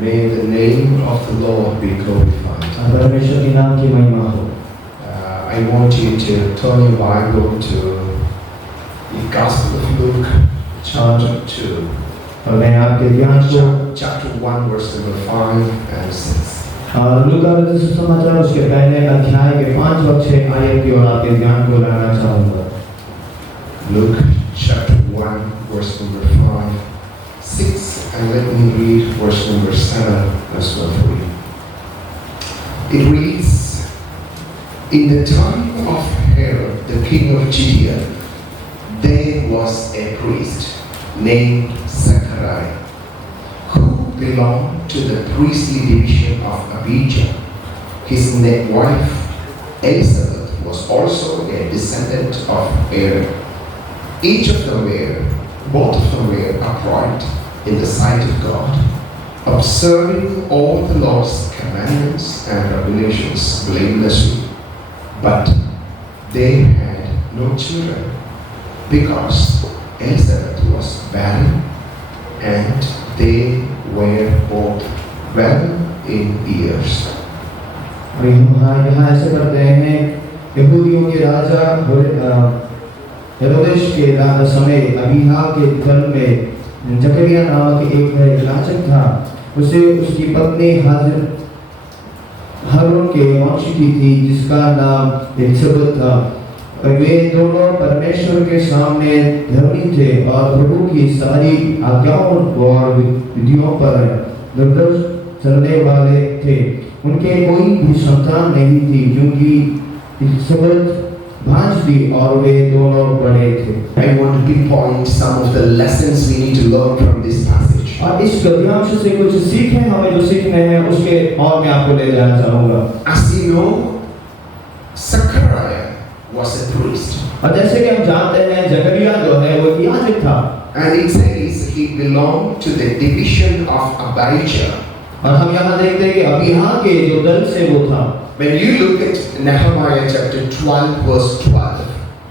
May the name of the Lord be glorified. परमेश्वर के नाम की महिमा हो। I want you to turn your Bible to the Gospel of Luke, chapter 2. और मैं आपके ध्यान को Chapter 1, verse number 5 and 6. लूका रचित सुसमाचार उसके पहले अध्याय के 5 और 6 आयत की ओर आपके ध्यान को लाना चाहूँगा। Luke chapter 1, verse number 5, 6, and let me read verse number 7 as well for you. It reads, "In the time of Herod, the king of Judea, there was a priest named Zechariah, who belonged to the priestly division of Abijah. His wife Elizabeth was also a descendant of Aaron. Both of them were upright in the sight of God, observing all the Lord's commandments and regulations blamelessly. But they had no children, because Elizabeth was barren, and they were both well in years." और यहाँ ऐसे करते हैं, यहूदियों के राजा हेरोदेस के समय अबीहा के घर में जकरिया नामक एक याजक था। उसे उसकी पत्नी हारून के वंश की थी, जिसका नाम एलिसबेथ था। वे दोनों परमेश्वर के सामने धर्मी थे और प्रभु की सारी आज्ञाओं और विधियों पर निर्दोष चलने वाले थे। उनके कोई भी संतान नहीं थी, क्योंकि एलिसबेथ भांज थी और वे दोनों बड़े थे। I want to pinpoint some of the lessons we need to learn from this passage. और इस गद्यांश से कुछ सीखें हमें जो सीखने हैं उसके और मैं आपको ले जाना चाहूँगा। As you know, Zechariah was a priest. और जैसे कि हम जानते हैं जकरिया जो है वो याजक था। And it says he belonged to the division of Abijah. और हम यहाँ देखते हैं कि अबीहा के जो दल से वो था। When you look at Nehemiah chapter 12 verse 12,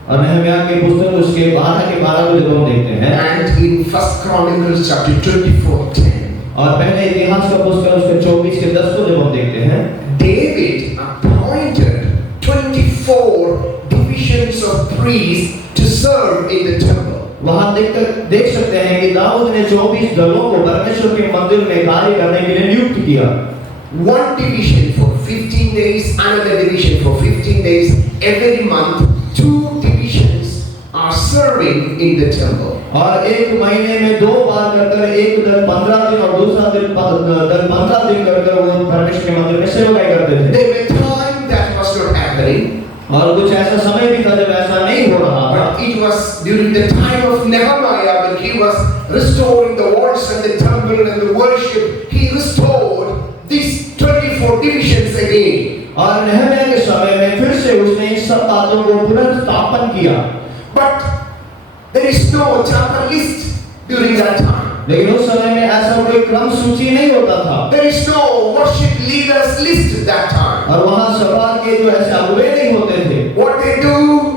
और नहम्या के पुस्तक उसके 12 के 12 को जब हम देखते हैं, and in First Chronicles chapter 24:10, और पहले इतिहास का पुस्तक उसके 24 के 10 को जब हम देखते हैं, David appointed 24 divisions of priests to serve in the temple. वहाँ देख सकते हैं कि दाऊद ने 24 दलों को परमेश्वर के मंदिर में कार्य करने के लिए नियुक्त किया। One division for 15 days, another division for 15 days. Every month, 2 divisions are serving in the temple. और एक महीने में 2 बार कर एक दल 15 दिन और दूसरा दल 15 दिन कर वो परमेश्वर के मंदिर में सेवाएं करते थे। There were times that was not happening. और कुछ ऐसा समय भी था जब ऐसा नहीं हो रहा था। But it was during the time of Nehemiah when he was restoring the walls and the temple and the worship. He restored these 24 divisions again. और नहम्या के समय में फिर से उसने इन सब बातों को पुनर्स्थापन किया। But there is no chapter list during that time. लेकिन उस समय में ऐसा कोई क्रम सूची नहीं होता था। There is no worship leaders list at that time. और वहाँ सभा के जो ऐसे अगुवे नहीं होते थे। What they do,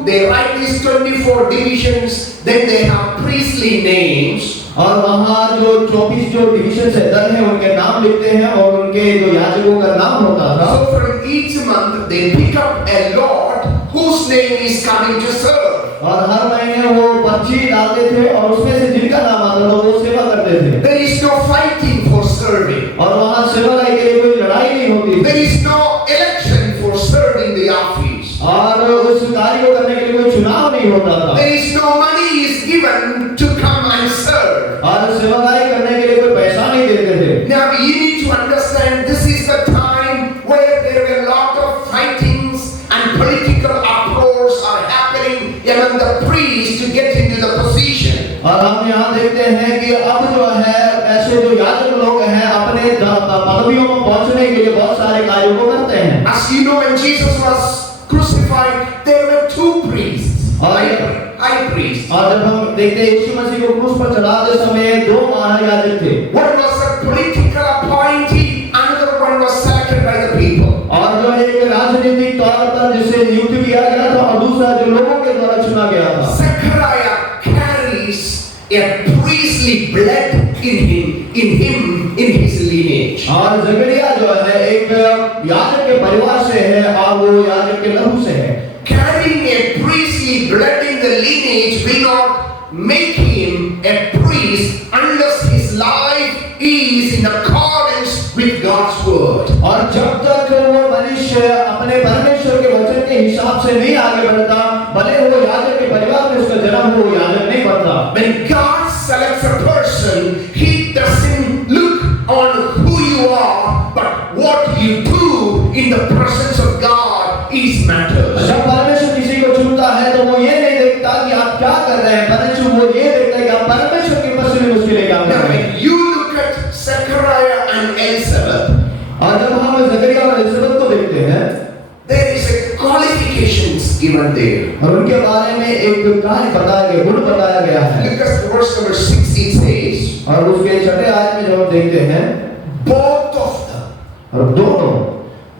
they write these 24 divisions, then they have priestly names. और वहाँ जो 24 जो डिवीजन से दल हैं उनके नाम लिखते हैं और उनके जो याजकों का नाम होता था। So from each month they pick up a lord whose name is coming to serve. और हर महीने वो पर्ची डालते थे और उसमें से जिनका नाम आता था वो सेवा करते थे। There is no fighting for serving. और वहाँ सेवाकाई के लिए कोई लड़ाई नहीं होती। There is no election for serving the office. और उस कार्य को करने के लिए कोई चुनाव नहीं होता था। There is no money is given to come and serve. और सेवाकाई करने के लिए कोई पैसा नहीं देते थे। Now you need to understand this is the time where there were a lot of fightings and political uproars are happening among the priests to get into the position. और हम यहाँ देखते हैं कि अब जो है ऐसे जो याजक लोग हैं अपने पदवियों में पहुँचने के लिए बहुत सारे कार्यों को करते हैं। As you know, when Jesus was crucified, there were 2 priests, high priests. और जब हम देखते हैं यीशु मसीह को क्रूस पर चढ़ाते समय 2 महायाजक थे। One was a political appointee, another one was selected by the people. और जो एक राजनीतिक तौर पर जिसे नियुक्त किया गया था और दूसरा जो लोगों के द्वारा चुना गया था। Zechariah carries a priestly blood in him, in his lineage. lineage. और जकरिया जो है एक याजक के परिवार से है और वो याजक के लहू से है। Carrying a priestly blood in the lineage will not make him a priest unless his life is in accordance with God's word. और जब तक वो मनुष्य अपने परमेश्वर के वचन के हिसाब से नहीं आगे बढ़ता, भले वो याजक के परिवार में उसका जन्म हो, वो याजक नहीं बनता। When God selects a person, He doesn't look on who you are, but what you do in the presence of God is matters. जब परमेश्वर किसी को चुनता है तो वो ये नहीं देखता कि आप क्या कर रहे हैं, परंतु वो ये देखता है कि आप परमेश्वर के उपस्थिति में उसके लिए क्या कर Now, रहे हैं। when you look at Zechariah and Elizabeth, और जब हम जकरिया और एलिजबेथ को देखते हैं, there is a qualifications given there. और उनके बारे में एक कार्य बताया गया, गुण बताया गया है। Look at verse number 6, it says, और उसके छठे आयत में जब हम देखते हैं, both of them. और दोनों,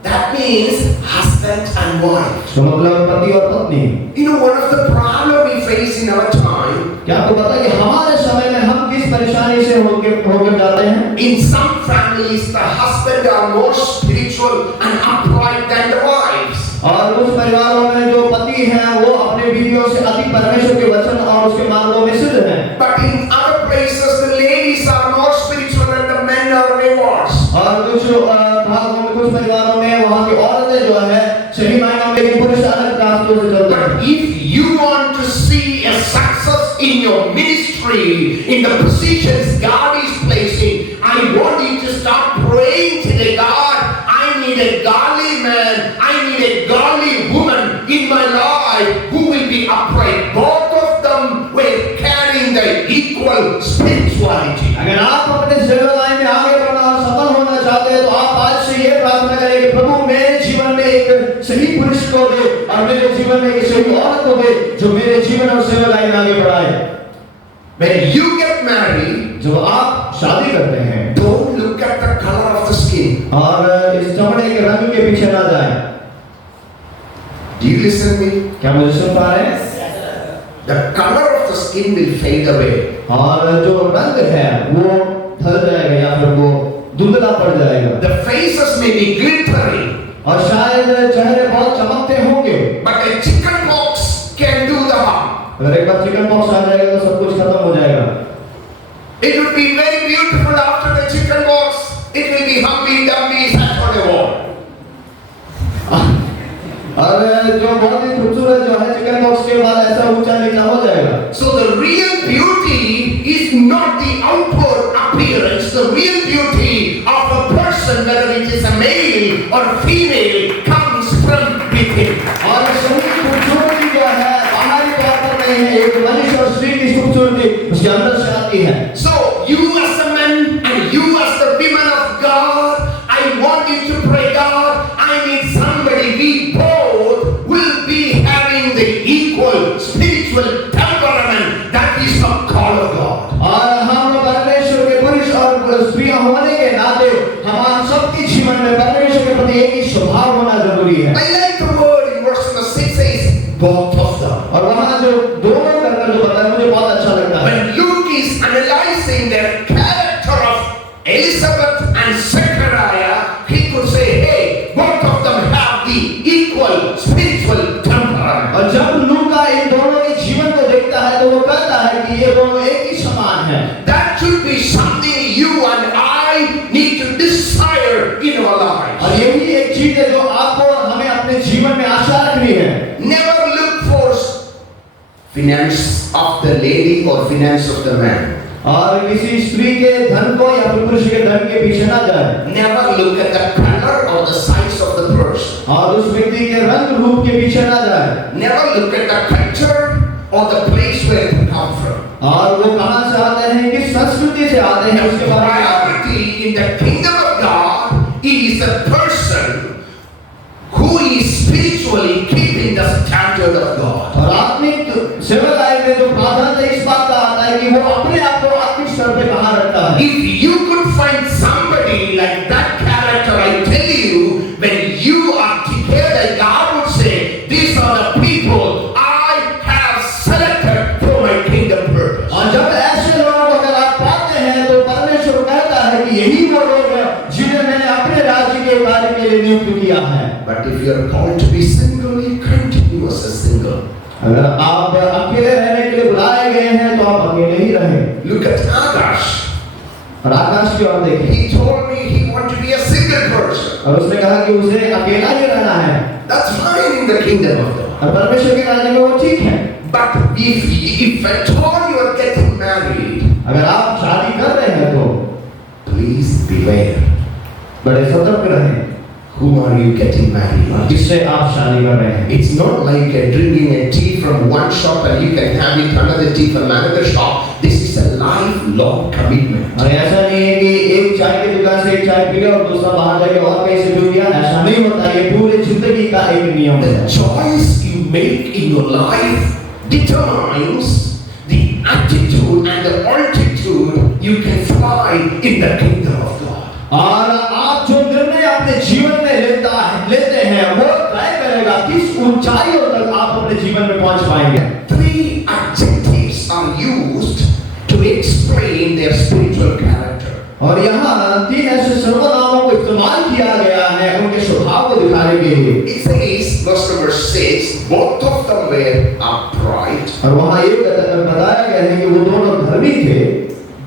That means husband and wife. तो मतलब पति और पत्नी। You know, one of the problem we face in our time, क्या आपको पता है कि हमारे समय में हम किस परेशानी से होकर जाते हैं? in some families, the husband are more spiritual and upright than the wives. और कुछ परिवारों में जो पति हैं वो अपने बीवियों से अधिक परमेश्वर के वचन और उसके मार्गों में सिद्ध हैं। But in other places, the ladies are more spiritual and the men are rewards. और कुछ भागों में, कुछ परिवारों में वहाँ की औरतें जो है सही मायनों में, लेकिन पुरुष अलग रास्तों से चलते हैं। But if you want to see a success in your ministry, in the positions God is placing, I want you to start praying to the God. I need a godly man, I need a godly woman in my life who will be upright. Both of them were carrying the equal spirituality. अगर आप अपने सेवाएं में आगे बढ़ना और सफल होना चाहते हैं तो आप आज से ये प्रार्थना करें कि प्रभु मेरे जीवन में एक सही पुरुष को दे और मेरे जीवन में एक सही औरत को दे जो मेरे जीवन और सेवाएं में आगे बढ़ाए। When you get married, जब आप शादी करते हैं, don't look at the color of the skin. और इस चमड़े के रंग के पीछे ना जाएं। Do you listen to me? क्या मुझे सुन पा रहे हैं? The color of the skin will fade away. और जो रंग है वो ढल जाएगा या फिर वो धुंधला पड़ जाएगा। The faces may be glittering, और शायद चेहरे बहुत चमकते होंगे, but a chicken pox can do the harm. अगर एक बार चिकन पॉक्स आ जाएगा तो सब कुछ खत्म हो जाएगा। It would be very beautiful after the chicken pox. It will be Humpty-Dumpty sat on a wall. और जो बहुत ही खूबसूरत जो है चिकन पॉक्स के बाद ऐसा ऊंचा नीचा हो जाएगा। So the real beauty is not the outward appearance. The real beauty of a person, whether it is a male or female, comes from within. और सही खूबसूरती जो है बाहरी तौर पर नहीं है, एक मनुष्य और स्त्री की खूबसूरती उसके अंदर से आती है। So you as a man and you as the women of God, I want you to pray, God, I need somebody. We both will be having the equal spiritual temperament. That is the call of God. और हम परमेश्वर के पुरुष और स्त्रियां होने के नाते हमारे सबके जीवन में परमेश्वर के प्रति एक ही स्वभाव होना जरूरी है। I like the word in verse number 6 says both of them. और वहाँ जो दोनों करकर जो बताया मुझे बहुत अच्छा लगता है। When Luke is analyzing the character of Elizabeth and Zechariah, he could say, hey, both of them have the equal spiritual temperament. और जब लूका इन दोनों के जीवन को देखता है तो वो कहता है कि ये दोनों एक ही समान हैं। That should be something you and I need to desire in our lives. और यही एक चीज है जो आपको और हमें अपने जीवन में आशा रखनी है। Never look for finance of the lady or finance of the man. और किसी स्त्री के धन को या फिर पुरुष के धन के पीछे ना जाए। Never look at the color or the size of the purse. और उस व्यक्ति के रंग रूप के पीछे ना जाए। Never look at the culture or the place where you come from. और वो कहाँ से आते हैं, किस संस्कृति से आते हैं, उसके The बारे में। priority in the kingdom of God is a person who is spiritually keeping the standard of God. और आत्मिक सेवकाई में जो प्राधान्य इस बात का आता है कि वो अपने आप को आत्मिक स्तर पे कहाँ रखता है। If you could find somebody like that character, I tell you, when you are together, God would say, these are the people I have selected for my kingdom purpose. और जब ऐसे लोगों को अगर आप पाते हैं तो परमेश्वर कहता है कि यही वो लोग हैं जिन्हें नियुक्त किया है। But if you are called to be single, you continue as a single. अगर आप अकेले रहने के लिए बुलाए गए हैं तो आप अकेले ही रहें। Look at Agash. और आकाश की ओर देखें। He told me he wanted to be a single person. और उसने कहा कि उसे अकेला ही रहना है। That's fine in the kingdom of God. और परमेश्वर के राज्य में वो ठीक है। But if at all you are getting married, अगर आप शादी कर रहे हैं तो please beware. बड़े सतर्क रहें। Whom are you getting married? जिससे आप शादी कर रहे हैं। It's not like drinking a tea from one shop and you can have it another tea from another shop. This is a lifelong commitment. और ऐसा नहीं है कि एक चाय की दुकान से एक चाय पी लिया और दूसरा बाहर जाके और कहीं से पी लिया, ऐसा नहीं होता। ये पूरी जिंदगी का एक नियम है। The choice you make in your life determines the attitude and the altitude you can fly in the kingdom of God. और आप जो निर्णय अपने जीवन में लेते हैं वो तय करेगा किस ऊंचाइयों तक आप अपने जीवन में पहुंच पाएंगे। 3 adjectives are used to explain their spiritual character. और यहाँ 3 ऐसे सर्वनामों को इस्तेमाल किया गया है उनके स्वभाव को दिखाने के लिए। It says, verse number 6, both of them were upright. और वहाँ ये बताया गया है कि वो दोनों धर्मी थे।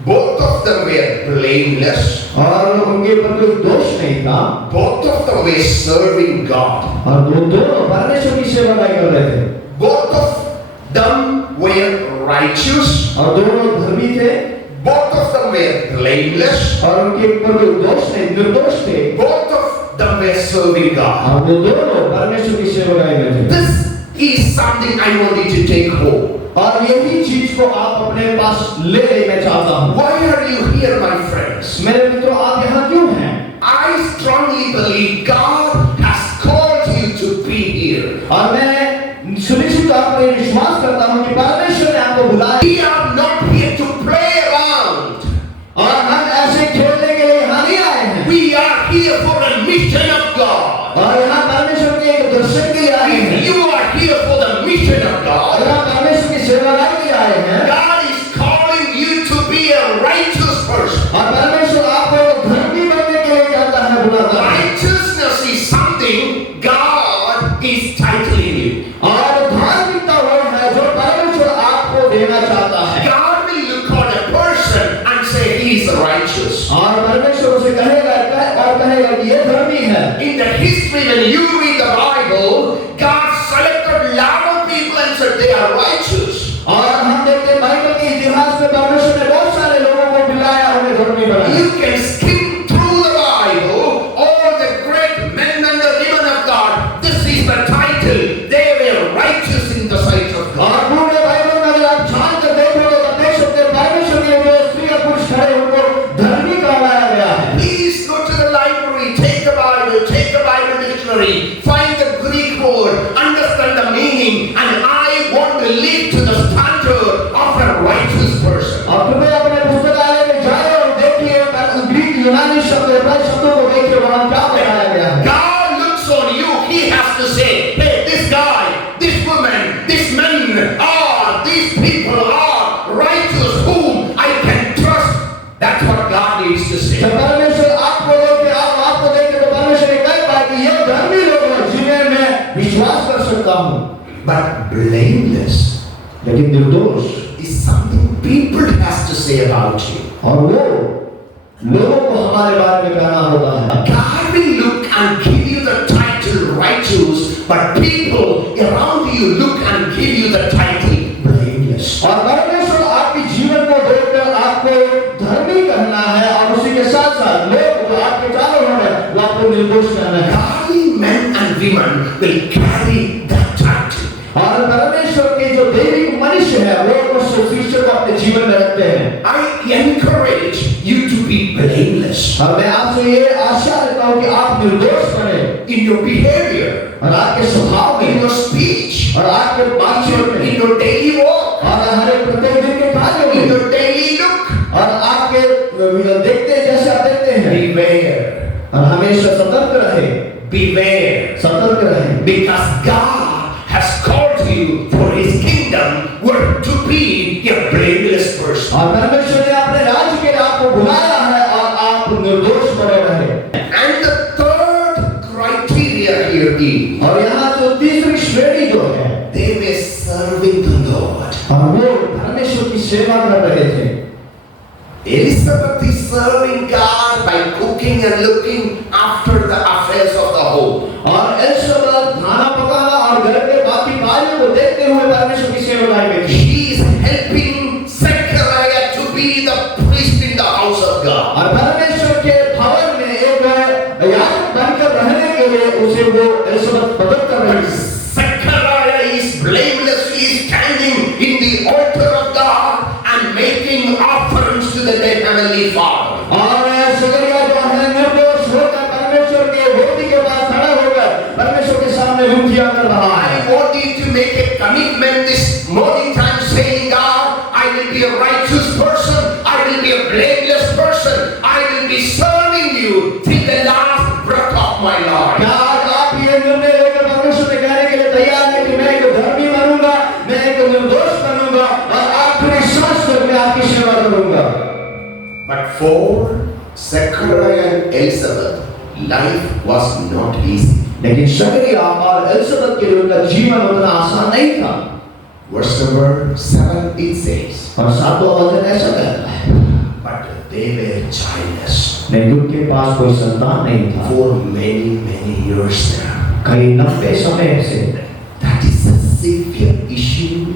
Both of them were blameless. और उनके ऊपर कोई दोष नहीं था। Both of them were serving God. और वो दोनों परमेश्वर की सेवा कर रहे थे। Both of them were righteous. और दोनों धर्मी थे। Both of them were blameless. और उनके ऊपर कोई दोष नहीं, निर्दोष थे। Both of them were serving God. और वो दोनों परमेश्वर की सेवा कर रहे थे। This is something I want you to take home. और यही चीज को आप अपने पास ले लेना चाहता हूँ। Why are you here, my friends? मेरे मित्रों, आप यहाँ क्यों हैं? I strongly believe God has called you to be here. और मैं सुनिश्चित तौर पर विश्वास करता हूँ कि परमेश्वर ने आपको बुलाया। We are not here to play around. और हम ऐसे खेलने के लिए यहाँ नहीं आए हैं। We are here for a mission of God. और यहाँ परमेश्वर के एक दर्शन के लिए आए हैं। If you are here for the mission of God, और यहाँ परमेश्वर की सेवा के लिए आए हैं। God is calling you to be a righteous person. और परमेश्वर आपको एक धर्मी बनने के लिए कहता है, बुलाता है। Righteousness is something God is titling you. और धार्मिकता वो है जो परमेश्वर आपको देना चाहता है। God will look on a person and say he is righteous. और परमेश्वर उसे कहेगा और कहेगा कि ये धर्मी है। In the history, when you read the Bible, God selected lot of people and said they are righteous. और हम देखते हैं बाइबल के इतिहास में परमेश्वर ने बहुत सारे लोगों को बुलाया, उन्हें धर्मी बनाया। You can skim through the Bible, all the great men and the women of God. This is the title. They were righteous in the sight of God. और पूरे बाइबल में अगर आप छान कर देखोगे तो देख सकते हैं परमेश्वर के जो स्त्री और पुरुष खड़े उनको धर्मी कहलाया गया है। Please go to the library, take a Bible dictionary, find the Greek word, understand the meaning, and I want to live to the standard of a righteous person. और तुम्हें अपने पुस्तकालय में जाए और देखिए ग्रीक यूनानी शब्द शब्दों को देखिए वहाँ क्या बताया गया है। God looks on you, he has to say, hey, this guy, this woman, this man, these people are righteous whom I can trust. That's what God needs to say. जब परमेश्वर आपको देखे तो परमेश्वर ये कह पाए कि ये धर्मी लोग हैं जिन्हें मैं विश्वास कर सकता हूँ। But blameless लेकिन निर्दोष is something people has to say about you. और वो लोगों को हमारे बारे में कहना होता है। God will look and give you the title righteous, but people around you look and give you the title blameless. और परमेश्वर आपके जीवन को देखकर आपको धर्मी कहना है और उसी के साथ साथ लोग जो आपके चारों ओर हैं वो आपको निर्दोष कहना है। Godly men and women will carry that title. और परमेश्वर के जो दैविक मनुष्य है वो उस शीर्षक को अपने जीवन में रखते हैं। I encourage you to be blameless और मैं आपसे ये आशा रखता हूँ कि आप निर्दोष बने in your behavior, और आपके स्वभाव in में your speech, और आपके बातचीत में in your daily walk, और हर एक प्रत्येक दिन के कार्यों in में your daily look. और आपके देखते हैं जैसे आप देखते हैं। Beware, और हमेशा सतर्क रहे, beware, सतर्क रहे, because God has called you for His kingdom were to be a blameless person. और परमेश्वर ने अपने राज्य के लिए आपको बुलाया है और आप निर्दोष बने रहे। And the third criteria सेवा कर रहे थे। Elizabeth is serving God by cooking and looking after the affairs of the home. और एलिजाबेथ खाना पकाना और घर के बाकी कार्यों को देखते हुए परमेश्वर की सेवकाई में थी। She is helping Zechariah to be the priest in the house of God. और परमेश्वर के भवन में एक याजक बनकर रहने के लिए उसे वो एलिजाबेथ मदद कर रही थी। Zechariah is blamelessly standing in the altar of God and making offerings to the heavenly Father. और ज़करिया जो है निर्दोष होकर परमेश्वर के वेदी के पास खड़ा होकर परमेश्वर के सामने विनतियां कर रहा है। I want you to make a commitment this morning time saying, God, I will be a righteous person, I will be a blameless person, I will be serving you till the last breath of my life. क्या आप ये निर्णय लेकर परमेश्वर से कहने के लिए तैयार हैं कि मैं एक धर्मी बनूंगा, मैं एक निर्दोष बनूंगा और आखिरी सांस तक मैं आपकी सेवा करूंगा। But for Zechariah and Elizabeth, life was not easy. लेकिन ज़करिया और एलिजाबेथ के लिए उनका जीवन उतना आसान नहीं था। Verse number 7 it says, और 7वां वचन ऐसा कहता है, but they were childless लेकिन उनके पास कोई संतान नहीं था for many years now. कई लंबे समय से। That is a severe issue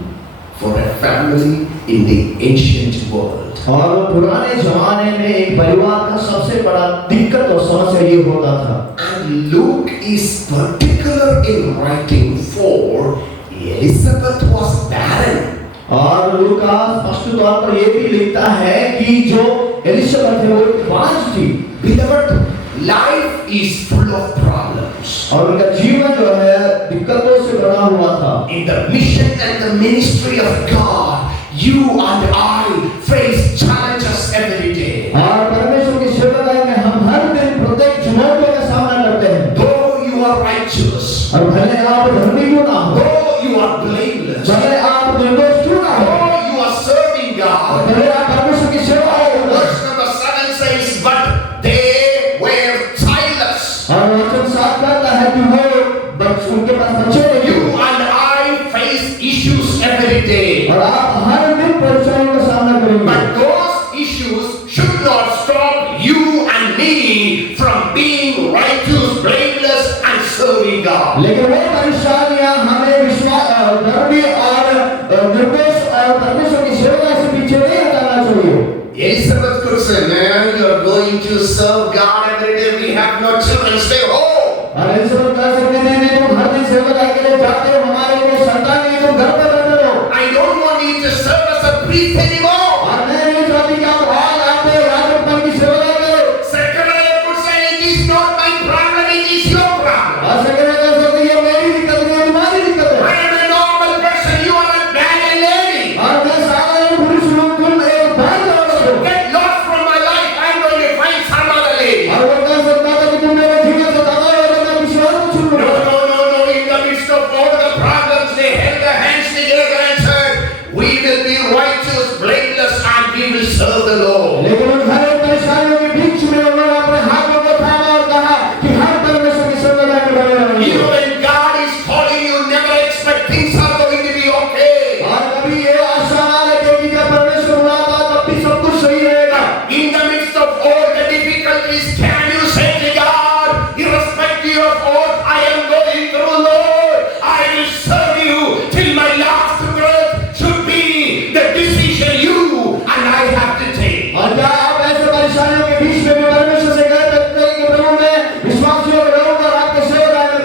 for a family in the ancient world. और पुराने जमाने में एक परिवार का सबसे बड़ा दिक्कत और समस्या ये होता था। And Luke is particular in writing for Elizabeth was barren. और लूका स्पष्ट तौर पर ये भी लिखता है कि जो एलिजाबेथ है वो एक बांझ थी। Beloved, life is full of problems. और उनका जीवन जो है दिक्कतों से भरा हुआ था। In the mission and the ministry of God, you and I face challenges every day. और परमेश्वर की सेवकाई में हम हर दिन प्रत्येक चुनौतियों का सामना करते हैं। Though you are righteous, और भले आप धर्मी क्यों ना हो, though you are blameless, भले आप निर्दोष क्यों ना हो, though you are serving God. भले आप परमेश्वर की सेवा करो। Verse number 7 says, but they were childless. और वचन 7 कहता है कि वो उनके पास बच्चे नहीं You थे। and I face issues every day. और आप हर दिन परेशानियों का सामना करेंगे। But those issues should not stop you and me from being righteous, blameless and serving God. लेकिन वो परेशानियां हमें विश्वास धर्मी और निर्दोष और परमेश्वर की सेवा से पीछे नहीं हटाना चाहिए। Elizabeth could say, man, you are going to serve God every day. We have no children. Stay home. और एलिजाबेथ कह सकते थे नहीं तुम हर दिन सेवकाई के लिए जाते हो, हमारे लिए संतान नहीं, तुम घर पर बैठे रहो। I don't want you to serve as a priest anymore. और मैं नहीं चाहती कि आप आज आते याजकपन की सेवा करो। Zechariah could say, it is not my problem, it is your problem. और ज़करिया कह सकते ये मेरी दिक्कत नहीं, तुम्हारी दिक्कत है। I am a normal person, you are a man and lady. और मैं साधारण पुरुष हूँ, तुम एक बहन हो। Get lost from my life, I am going to find some other lady. और वो कह सकता था कि तुम मेरे जीवन से दबाव हो तो मैं किसी और को चुन लूँगा। No, in the midst of all the problems, they held their hands together and said, we will be righteous, blameless, and we will serve the Lord. लेकिन उन हर परेशानियों के बीच में उन्होंने अपने हाथों को थामा और कहा कि हर परमेश्वर की सेवा में बने रहेंगे। Even when God is calling you, never expect things are going to be okay. और कभी ये आशा ना रखें कि जब परमेश्वर बुलाता तब भी सब कुछ सही रहेगा। In the midst of all the difficulties, can you say to God, irrespective of what I am going through, Lord, I will serve you till my last breath should be the decision you and I have to take. और क्या आप ऐसे परेशानियों के बीच में भी परमेश्वर से कह सकते हैं कि प्रभु मैं विश्वासियों में रहूंगा और आपके सेवकाई में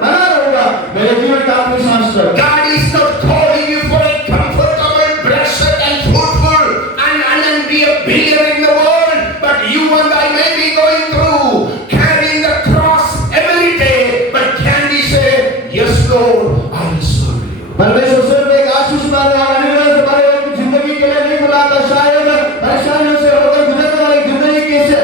बना रहूंगा मेरे जीवन का आखिरी सांस तक। God is not calling you for a comfortable, blessed and fruitful and be a believer in the world, but you and I may be going through carrying the cross every day, but can we say, yes Lord, I will serve you. परमेश्वर सिर्फ एक आशीष वाले और अनुग्रह से भरे हुए जिंदगी के लिए नहीं बुलाता। शायद परेशानियों से होकर गुजरने वाली जिंदगी से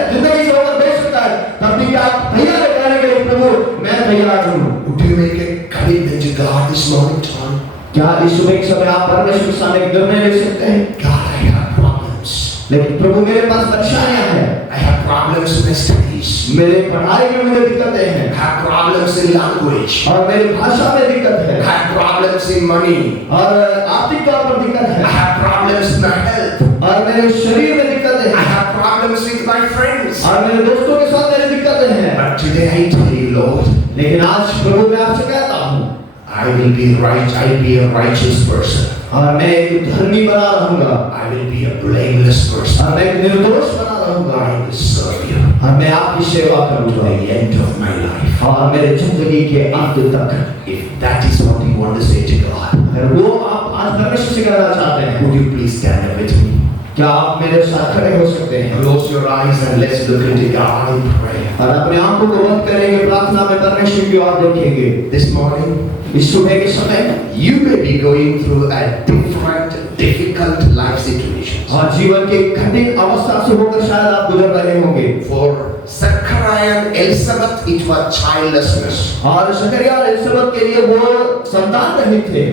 होकर भेज सकता है। तब भी आप तैयार है कहने के लिए प्रभु मैं तैयार हूँ। Would you make a commitment to God this morning time? क्या इस सुबह के समय आप परमेश्वर के सामने एक निर्णय ले सकते हैं? God, I have problems. लेकिन प्रभु मेरे पास परेशानियां हैं। I have problems with my studies. studies, मेरे पढ़ाई में मुझे दिक्कतें हैं, have problems in language, और मेरी भाषा में दिक्कत है, have problems in money, और आर्थिक तौर पर दिक्कत I है, have problems in my health, और मेरे शरीर में दिक्कतें I हैं, have problems with my friends. और मेरे दोस्तों के साथ मेरी दिक्कतें हैं। But today I tell you, Lord, लेकिन आज प्रभु मैं आपसे कहता हूँ, I will be right, I will be a righteous person. और मैं एक धर्मी बना रहूंगा, I will be a blameless person. और मैं एक निर्दोष बना रहूंगा, I will serve you और मैं आपकी सेवा to करूंगा, the end of my life. और मेरे जिंदगी के अंत तक। If that is what you want to say to God, अगर वो आप आज परमेश्वर से कहना चाहते हैं, would you please stand up with me? क्या आप मेरे साथ खड़े हो सकते हैं? Close your eyes and let's look into God in prayer. और अपने आंखों को बंद करेंगे, प्रार्थना में परमेश्वर की ओर देखेंगे। This morning, इस सुबह के समय you may be going through a different, difficult life situations. और जीवन के कठिन अवस्था से होकर शायद आप गुजर रहे होंगे। For Zechariah and Elizabeth, it was childlessness. और जकरिया और एलिसबेथ के लिए वो संतान रहित थे।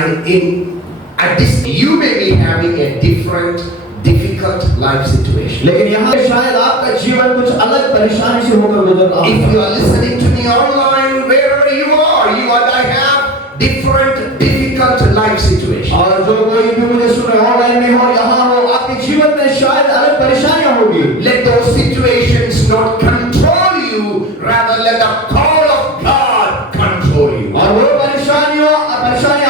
And at this, you may be having a different, difficult life situation. लेकिन यहाँ शायद आपका जीवन कुछ अलग परेशानी से होकर गुजर रहा If है। you are listening to me online, wherever you are, you and I have different, difficult life situations. और जो कोई भी मुझे सुन रहे ऑनलाइन में हो, यहाँ हो, आपके जीवन में शायद अलग परेशानियां होगी। Let those situations not control you, rather let the call of God control you. और वो परेशानी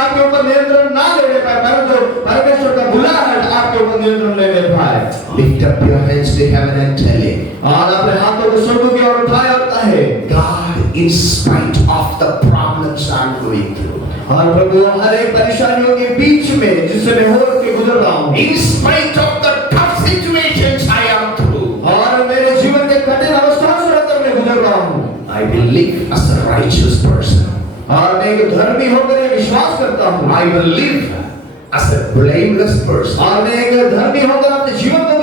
आपके ऊपर नियंत्रण ना ले पाए, परंतु परमेश्वर का बुलाहट आपके ऊपर नियंत्रण ले पाए। Lift up your hands to heaven and tell Him, और अपने हाथों को स्वर्ग की ओर उठाए और कहे, God, in spite of the problems I'm going through, और प्रभु हर एक परेशानियों के बीच में जिससे मैं होकर के गुजर रहा हूँ, in spite of the tough situations I am through, और मेरे जीवन के कठिन अवस्थाओं से होकर मैं गुजर रहा हूँ, I will live as a righteous person. और मैं एक धर्मी होकर ये विश्वास करता हूँ, I will live as a blameless person. और मैं एक धर्मी होकर अपने जीवन को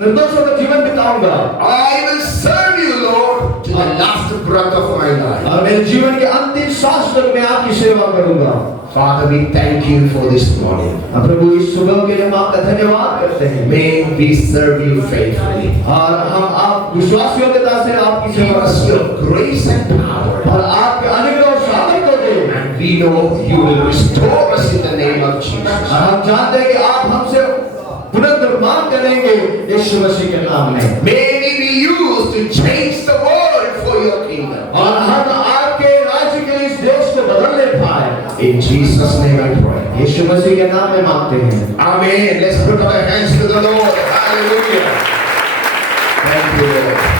निर्दोष होकर जीवन बिताऊंगा, I will serve you, Lord, to the last breath of my life. और मेरे जीवन के अंतिम सांस तक मैं आपकी सेवा करूंगा। Father, we thank you for this morning. प्रभु इस सुबह के लिए हम आपका धन्यवाद करते हैं। May we serve you faithfully. और हम आप विश्वासयोग्यता से आपकी Give सेवा us करें your grace and power. और आपके अनुग्रह और सामर्थ्य को दें। And we know you will restore us in the name of Jesus. और हम जानते हैं कि आप हमसे पुनर्निर्माण करेंगे यीशु मसीह के नाम में। May we be used to change the world for your kingdom. और हम आपके राज्य के लिए इस देश को बदलने पाए। In Jesus' name I pray. यीशु मसीह के नाम में मांगते हैं। Amen. Let's put our hands to the Lord. Hallelujah.